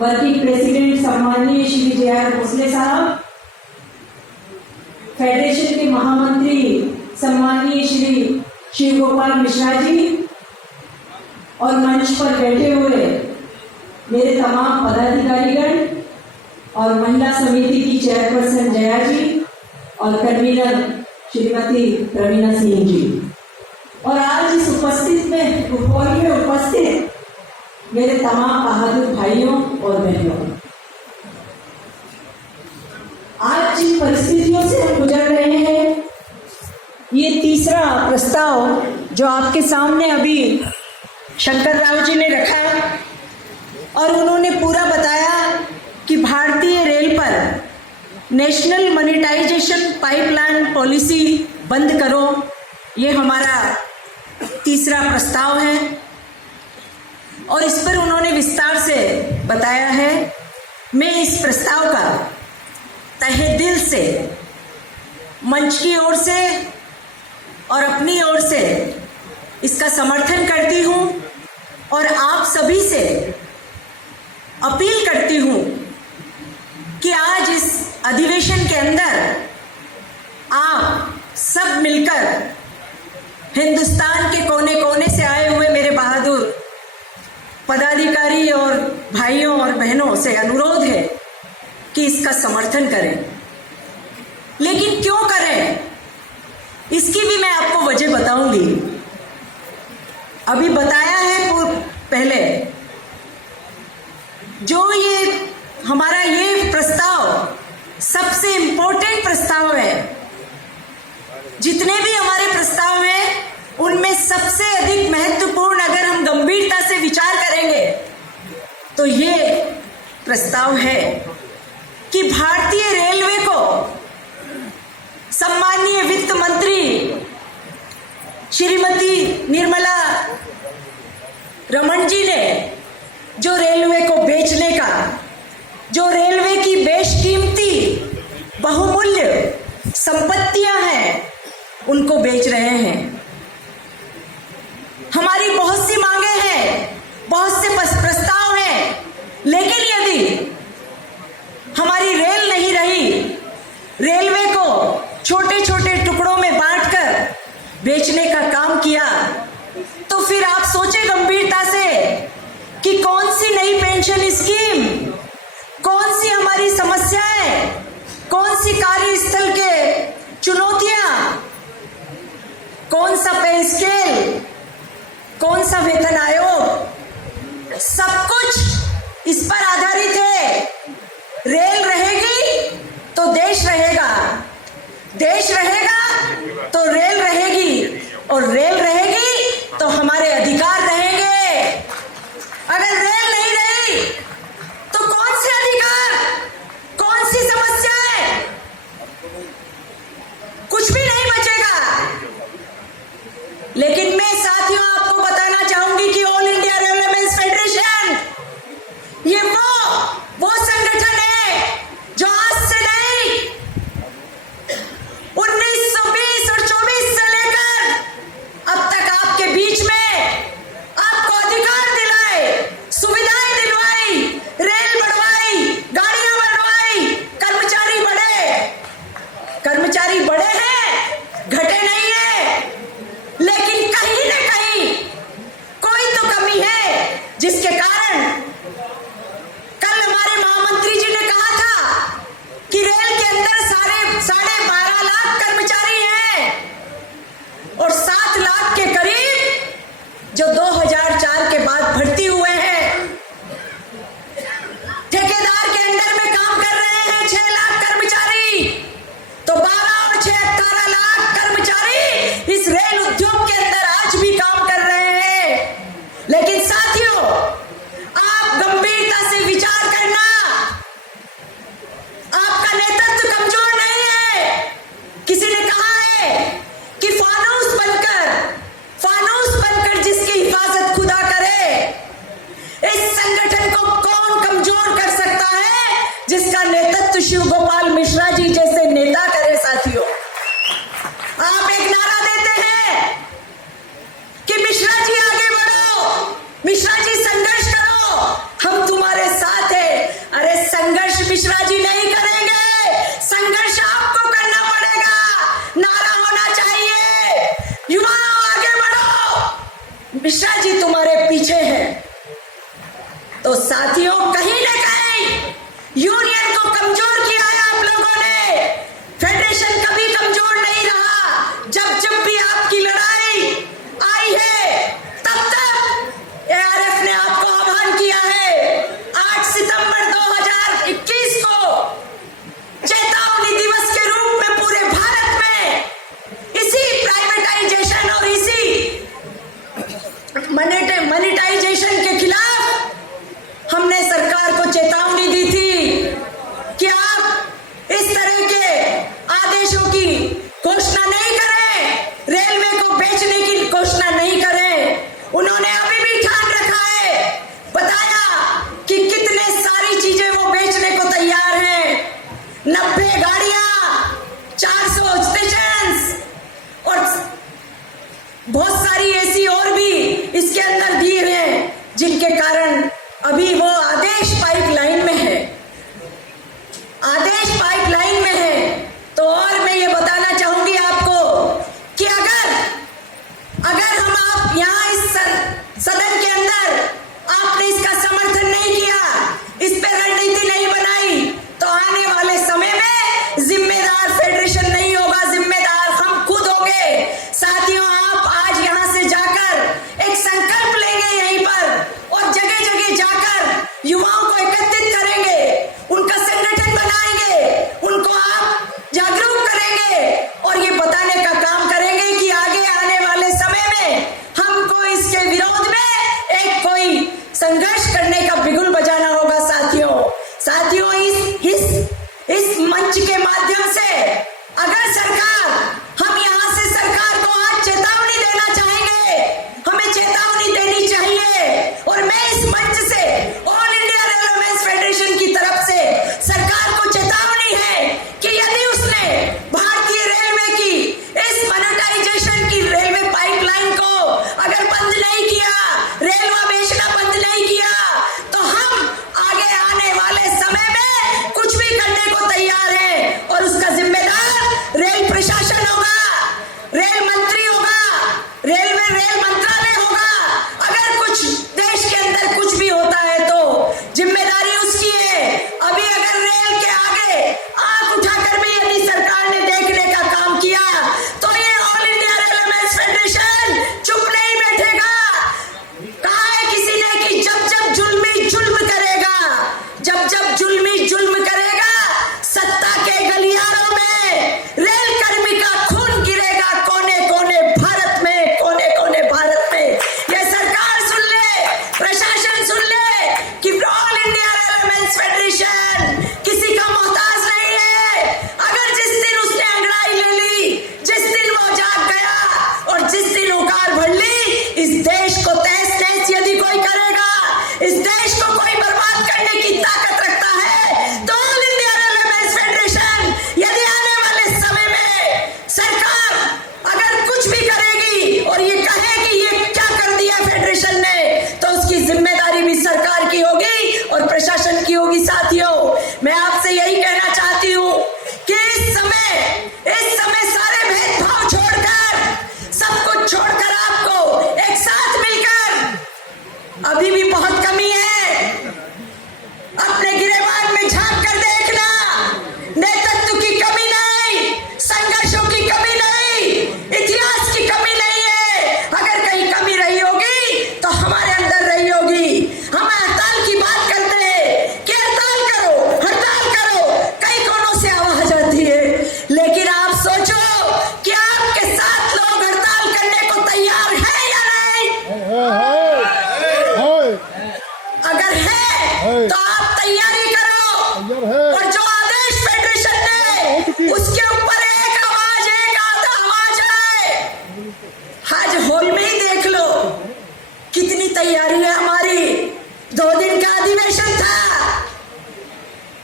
Working president सम्माननीय Shri JR. Bhosle साहब, federation के महामंत्री सम्माननीय श्री शिव गोपाल मिश्रा जी और मंच पर बैठे हुए मेरे तमाम पदाधिकारीगण और महिला समिति की चेयरपर्सन जया जी और कन्वीनर श्रीमती प्रवीणा सिंह जी और आज इस उपस्थित मेरे तमाम बहादुर भाइयों और बहनों, आज जिन परिस्थितियों से हम गुजर रहे हैं, ये तीसरा प्रस्ताव जो आपके सामने अभी शंकर राव जी ने रखा और उन्होंने पूरा बताया कि भारतीय रेल पर नेशनल मॉनिटाइजेशन पाइपलाइन पॉलिसी बंद करो, ये हमारा तीसरा प्रस्ताव है और इस पर उन्होंने विस्तार से बताया है। मैं इस प्रस्ताव का तहे दिल से मंच की ओर से और अपनी ओर से इसका समर्थन करती हूँ और आप सभी से अपील करती हूँ कि आज इस अधिवेशन के अंदर आप सब मिलकर हिंदुस्तान के कोने कोने से आए हुए मेरे बहादुर पदाधिकारी और भाइयों और बहनों से अनुरोध है कि इसका समर्थन करें। लेकिन क्यों करें, इसकी भी मैं आपको वजह बताऊंगी। अभी बताया है पहले, जो ये हमारा ये प्रस्ताव सबसे इंपॉर्टेंट प्रस्ताव है। जितने भी हमारे प्रस्ताव हैं उनमें सबसे अधिक महत्वपूर्ण, अगर हम गंभीरता से विचार करेंगे तो ये प्रस्ताव है कि भारतीय रेलवे को सम्माननीय वित्त मंत्री श्रीमती निर्मला रमण जी ने जो रेलवे को बेचने का, जो रेलवे की बेशकीमती बहुमूल्य संपत्तियां हैं उनको बेच रहे हैं। हमारी बहुत सी मांगे हैं, बहुत से प्रस्ताव हैं, लेकिन यदि हमारी रेल नहीं रही, रेलवे को छोटे छोटे टुकड़ों में बांटकर बेचने का काम किया, तो फिर आप सोचें गंभीरता से कि कौन सी नई पेंशन स्कीम, कौन सी हमारी समस्याएं, कौन सी कार्यस्थल के चुनौतियां, कौन सा पे स्केल, कौन सा वेतन आयोग, सब कुछ इस पर आधारित है। रेल रहेगी तो देश रहेगा, देश रहेगा तो रेल रहेगी और रेल रहेगी तो हमारे अधिकार रहेंगे। अगर रेल नहीं रही तो कौन से अधिकार, कौन सी समस्याएं, कुछ भी नहीं बचेगा। लेकिन मैं साथियों आपको बताना चाहूंगी कि ऑल इंडिया रेलवेमेंस फेडरेशन ये वो संगठन है जो आज से नहीं 1920 और 24 से लेकर अब तक मिश्रा जी नहीं करेंगे। संघर्ष आपको करना पड़ेगा। नारा होना चाहिए, युवाओं आगे बढ़ो, मिश्रा जी तुम्हारे पीछे हैं। तो साथियों, कहीं न कहीं यूनियन को कमजोर किया है आप लोगों ने। फेडरेशन कभी कमजोर नहीं रहा। जब जब भी आपकी लड़ाई आई है, तब तब एआरएफ ने आपको आह्वान किया है। 8 सितंबर 2021 को चेतावनी दिवस के रूप में पूरे भारत में इसी प्राइवेटाइजेशन और इसी मॉनेटाइजेशन के खिलाफ हमने सरकार को चेतावनी दी थी कि आप इस तरह के आदेशों की घोषणा नहीं करें, रेलवे को बेचने की घोषणा नहीं करें। उन्होंने अभी भी ठान रखा है, बताया कि कितने सारी चीजें वो बेचने को तैयार हैं। 90 गाड़ियां, 400 स्टेशन और बहुत सारी ऐसी और भी इसके अंदर दी हैं, जिनके कारण अभी वो आदेश पाइपलाइन में है। आदेश पाइपलाइन में है। तो और मैं ये बताना चाहूंगी आपको कि अगर हम आप यहाँ इस सदन के अंदर आपने इसका समर्थन नहीं किया, इस पे रणनीति नहीं बनाई, तो आने वाले समय में जिम्मेदार फेडरेशन नहीं होगा, जिम्मेदार हम खुद होंगे। साथियों, आप आज यहाँ से जाकर एक संकल्प लेंगे यहीं पर और जगह जगह जाकर युवाओं को एकत्रित करेंगे, उनका संगठन बनाएंगे, उनको आप जागरूक करेंगे और ये बताने का काम करेंगे कि आगे आने वाले समय में हमको इसके विरोध में एक कोई संघर्ष करने का बिगुल बजाना होगा। साथियों, इस मंच के माध्यम से अगर हम यहाँ से सरकार को आज चेतावनी देना चाहेंगे, हमें चेतावनी देनी चाहिए। और मैं इस मंच से ऑल इंडिया रेलवेज फेडरेशन की तरफ से सरकार को चेतावनी है कि यदि उसने भारतीय रेलवे की इस मॉनेटाइजेशन की रेलवे पाइपलाइन को अगर बंद नहीं किया, रेलवे बेचना बंद नहीं किया, तो हम आगे आने वाले समय में कुछ भी करने को तैयार हैं। और उसका जिम्मेदार रेल प्रशासन होगा, रेल मंत्री होगा, रेल मंत्रालय होगा। अगर कुछ देश के अंदर कुछ भी होता है तो जिम्मेदारी उसकी है। अभी अगर रेल के आगे आंख उठाकर भी यदि सरकार ने देखने का काम किया, तो ये ऑल इंडिया रेलवेज फेडरेशन चुप नहीं बैठेगा। कहा है किसी ने कि जब जब जुल्मी जुल्म करेगा, सत्ता के गलियारों में रेल कर्मी का खून गिरेगा कोने कोने भारत में। ये सरकार सुन ले, प्रशासन सुन ले कि ऑल इंडिया रेलवेज फेडरेशन किसी का मोहताज नहीं है। अगर जिस दिन उसने अंगड़ाई ले ली, जिस दिन वो जाग गया और जिस दिन उकार भर ली, इस देश को तहस नहस यदि कोई करेगा, इस देश को कोई बर्बाद करने की ताकत रखता है, तो ऑल इंडिया रेलवेज फेडरेशन यदि आने वाले समय में सरकार अगर कुछ भी करेगी और ये कहे कि ये क्या कर दिया फेडरेशन ने, तो उसकी जिम्मेदारी भी सरकार की होगी और प्रशासन की होगी। साथियों, मैं आपसे यही कहना चाहती हूँ कि इस समय सारे भेदभाव छोड़कर, सब कुछ छोड़कर आपको एक साथ मिलकर, अभी भी बहुत कमी है, अपने गिरेबान में झांक कर देखना। नेतृत्व की कमी नहीं, संघर्षों की कमी नहीं, इतिहास की कमी नहीं है। अगर कहीं कमी रही होगी तो हमारे अंदर रही होगी। हम हड़ताल की बात करते हैं कि हड़ताल करो, कई कोनों से आवाज आती है, लेकिन आप सोचो कि आपके साथ लोग हड़ताल करने को तैयार है या नहीं? अगर है तो आप तैयारी करो। और जो आदेश फेडरेशन ने, उसके ऊपर एक आवाज है। आज हॉल में ही देख लो कितनी तैयारी है हमारी। 2 दिन का अधिवेशन था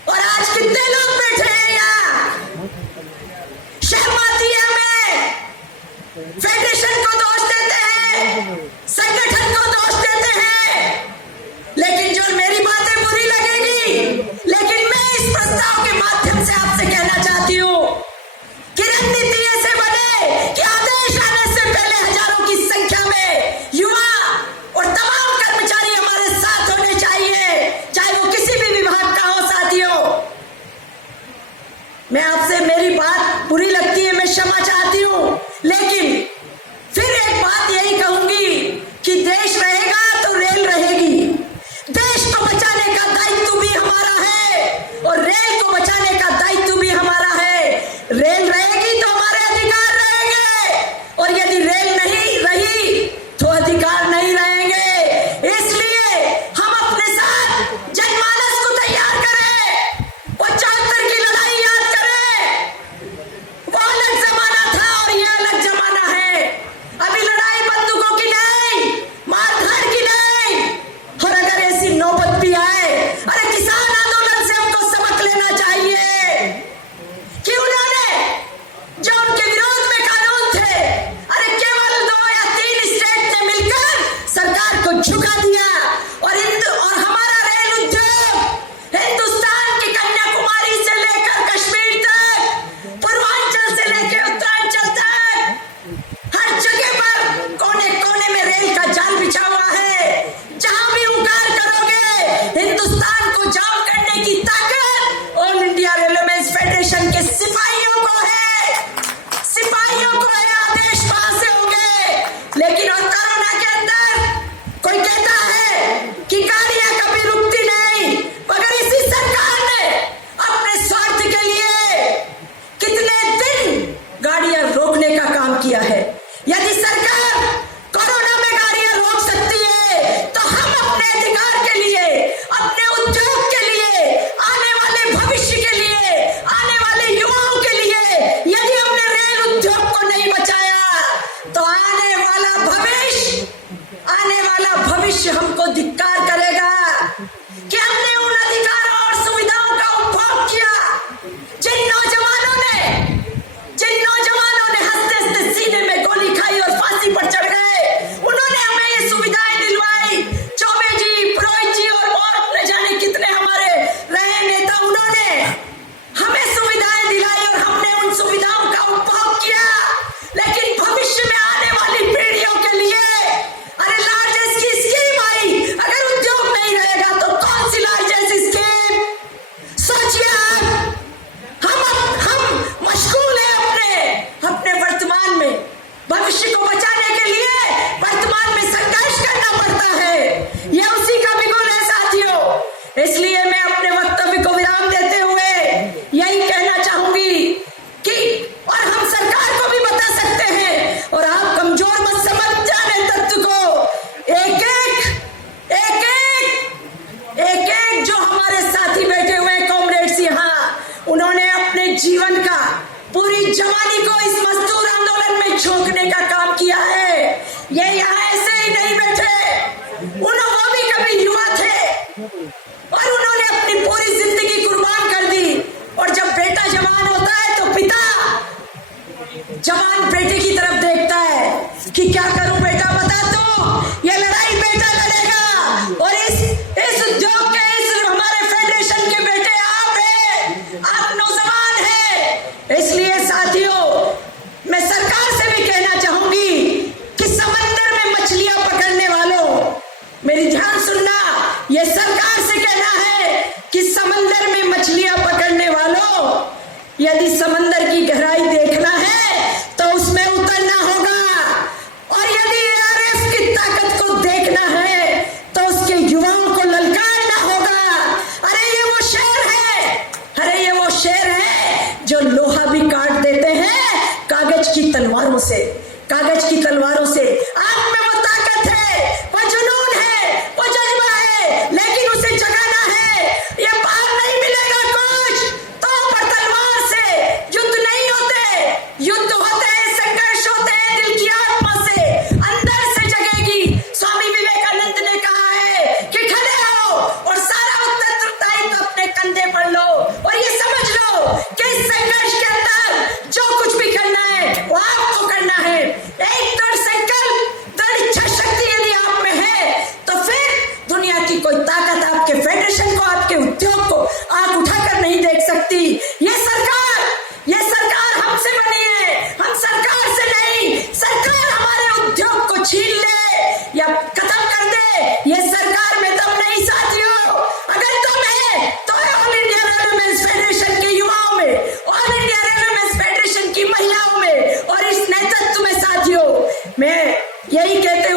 और आज कितने लोग बैठे हैं यहाँ। शर्म आती है हमें। फेडरेशन को दोष देते हैं, संगठन को दोष देते हैं, लेकिन जो मेरी बातें बुरी लगी लेकिन फिर एक बात यही कहूंगी कि देश रहेगा तो रेल रहेगी। देश को बचाने का दायित्व भी हमारा है और रेल को बचाने का दायित्व भी हमारा है। रेल रहेगी तो हमारे अधिकार रहेंगे और यदि रेल नहीं रही तो अधिकार नहीं रहेंगे। इसलिए हम अपने साथ जनमानस को तैयार करें, 75 की लड़ाई याद करें। वो अलग जमाना था और ये अलग जमाना है। अभी लड़ाई बंदूकों की नहीं, मारधाड़ की नहीं। और अगर ऐसी नौबत भी आए, अरे किसान आंदोलन से हमको सबक लेना चाहिए कि उन्होंने जो उनके विरोध में कानून थे, अरे केवल 2 या 3 स्टेट ने मिलकर सरकार को झुका दिया और हमारा रेल उद्योग हिंदुस्तान की कन्याकुमारी से लेकर कश्मीर तक, पूर्वांचल से लेकर उत्तरांचल तक हर जगह पर कोने कोने में रेल का जाल बिछा हुआ है। जहां भी उंकार करोगे, हिंदुस्तान को जाम करने की ताकत ऑल इंडिया रेलवेज फेडरेशन के सिपाहियों को है। सिपाहियों को है, आदेश वहां से होंगे। लेकिन और कोरोना के अंदर कोई कहता है कि गाड़ियां कभी रुकती नहीं, मगर इसी सरकार ने अपने स्वार्थ के लिए कितने दिन गाड़ियां रोकने का काम किया है। यदि सरकार कोरोना में गाड़ियां रोक सकती है तो हम अपने अधिकार के लिए, अपने उद्योग के लिए, आने वाले भविष्य के लिए, आने वाले युवाओं के लिए, यदि हमने रेल उद्योग को नहीं बचाया तो आने वाला भविष्य हमको धिक्कार करेगा कि हमने उन अधिकारों और सुविधाओं का उपभोग किया। जिन नौजवानों ने हंसते हंसते सीने में गोली खाई और फांसी पर चढ़ गए, उन्होंने हमें ये सुविधाएं दिलवाई। चौबे जी, पुरोहित जी और न जाने कितने हमारे रहे नेता, उन्होंने हमें सुविधाएं दिलाई और हमने उन सुविधाओं का उपभोग किया। लेकिन भविष्य में आने वाली पीढ़ियों के लिए, अरे लार्जेस्ट की स्कीम आई, अगर उद्योग नहीं रहेगा तो कौन सी लार्जेस्ट स्कीम? सोचिए आप, हम मशगूल हैं अपने वर्तमान में। भविष्य को बचाने के लिए वर्तमान में संघर्ष करना पड़ता है। यह उसी का बिगुल है साथियों। इसलिए मैं अपने वक्तव्य को विराम देते हुए यही कहना चाहूंगी कि और हम सरकार को भी बता सकते हैं और आप कमजोर मत समझ जाने तत्व को। एक जो हमारे साथी बैठे हुए कॉमरेड्स यहाँ, उन्होंने अपने जीवन का, पूरी जवानी को इस मजदूर आंदोलन में झोंकने का काम किया है। ये यहाँ ऐसे ही नहीं बैठे, वो भी कभी युवा थे और उन्होंने अपनी पूरी जिंदगी कुर्बान कर दी। और जब बेटा जवान होता है तो पिता जवान बेटे की तरफ देखता है कि क्या करूं बेटा, बता तो ये लड़ाई बेटा लड़ेगा। और इस उद्योग के, इस हमारे फेडरेशन के बेटे आप हैं, आप नौजवान हैं। इसलिए साथियों, मैं सरकार से भी कहना चाहूंगी कि समंदर में मछलियां पकड़ने वालों, मेरी ध्यान सुनना, यह सरकार से कहना है कि समंदर में मछलियां पकड़ने वालों, यदि समंदर की गहराई देखना है तो उसमें उतरना होगा। और यदि ARF की ताकत को देखना है तो उसके युवाओं को ललकारना होगा। अरे ये वो शेर है जो लोहा भी काट देते हैं कागज की तलवारों से। आग में वो ताकत है, वो जुनून है, वो जज्बा है, लेकिन उसे जगाना है। ये बाहर नहीं मिलेगा कुछ तो पर तलवार से युद्ध नहीं होते, युद्ध होते हैं, संघर्ष होते हैं दिल की आत्मा से, अंदर से जगेगी। स्वामी विवेकानंद ने कहा है कि खड़े हो और सारा उत्तरदायित्व अपने कंधे पर लो और ये समझ लो कि इस संघर्ष के अंदर जो कुछ भी करना है वो आपको करना है। एक दृढ़ संकल्प यही कहते